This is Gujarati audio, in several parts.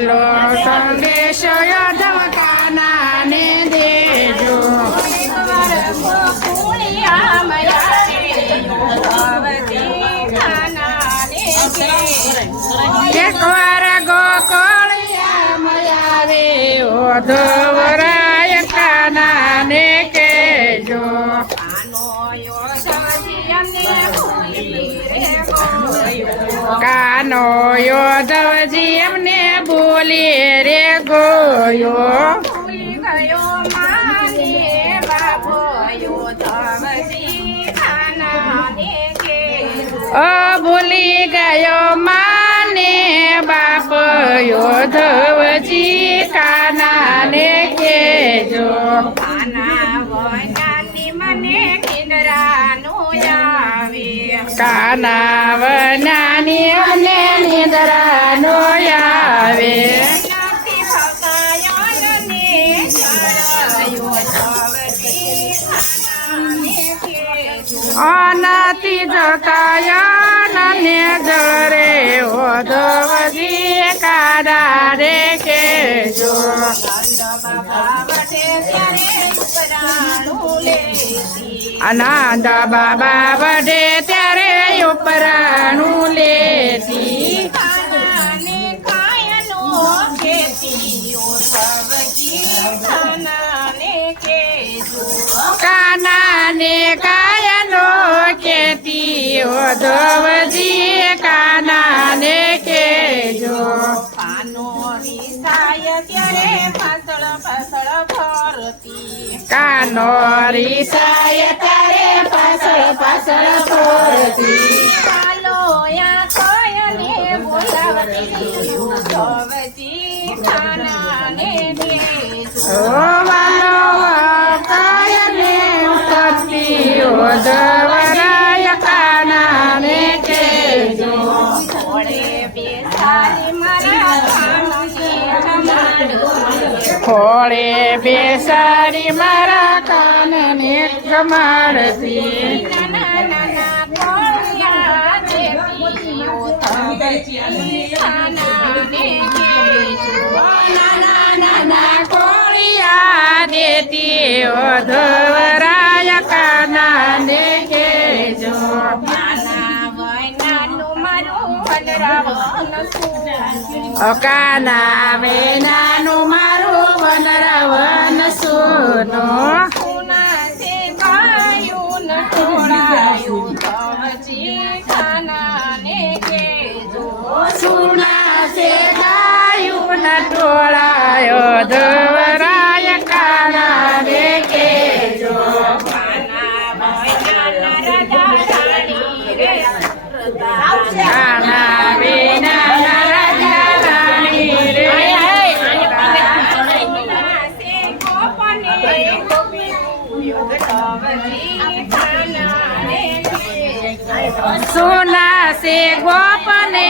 આટલો સંદેશો યોધવ કાનાને દેજો. એકવાર ગોકળિયામાં આવે ઓધવરાય કાનાને કેજો. કાનો યોધવજી એમને બોલી રે ગયો. ભૂલી ગયો માને બાપ યોધવજી કાનાને કેજો. કાના વનાની અને નિંદરાનો આવે. અનથી જતાયા ને જરે ઓધવજી કાના રે કેજો. આનંદ બાબા વઢે ત્યારે ઉપરાણું લેતી. કાનાને કાયનો કેતી ઓધવજી કાનાને કેજો. કાનો રીસાય ત્યારે પાછળ પાછળ ફરતી. વાલો કાયને કરતી ઓધવરાય કાનાને કેજો. ખોળે બેસાડી મારા કાનને જમાડતી. નાના કોળિયા દેતી ઓધવરાય કાનાને કેજો. કાના વેનાનું મારું વનરાવન સુનો. સુના છે ગાયું ન ટોળાયો ધવરાય કાનાને કેજો. કાના વિના રાજા રાણી રે. સોના સે ગોપને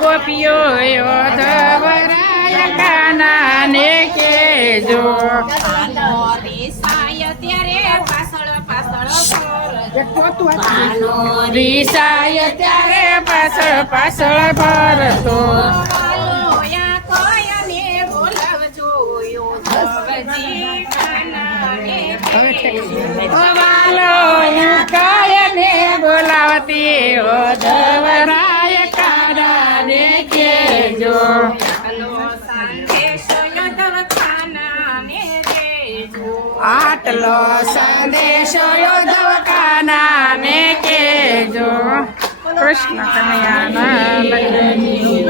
ગોપીઓ યોધવરાય કાનાને કેજો. રીસાય ત્યારે પાછળ પાછળ ભરતો. વાલો કાયને બોલાવતી ઓધવરાય કાનાને કેજો. આટલો સંદેશો યોધવ કાનાને કેજો. કૃષ્ણ કનૈયાના લગ્નની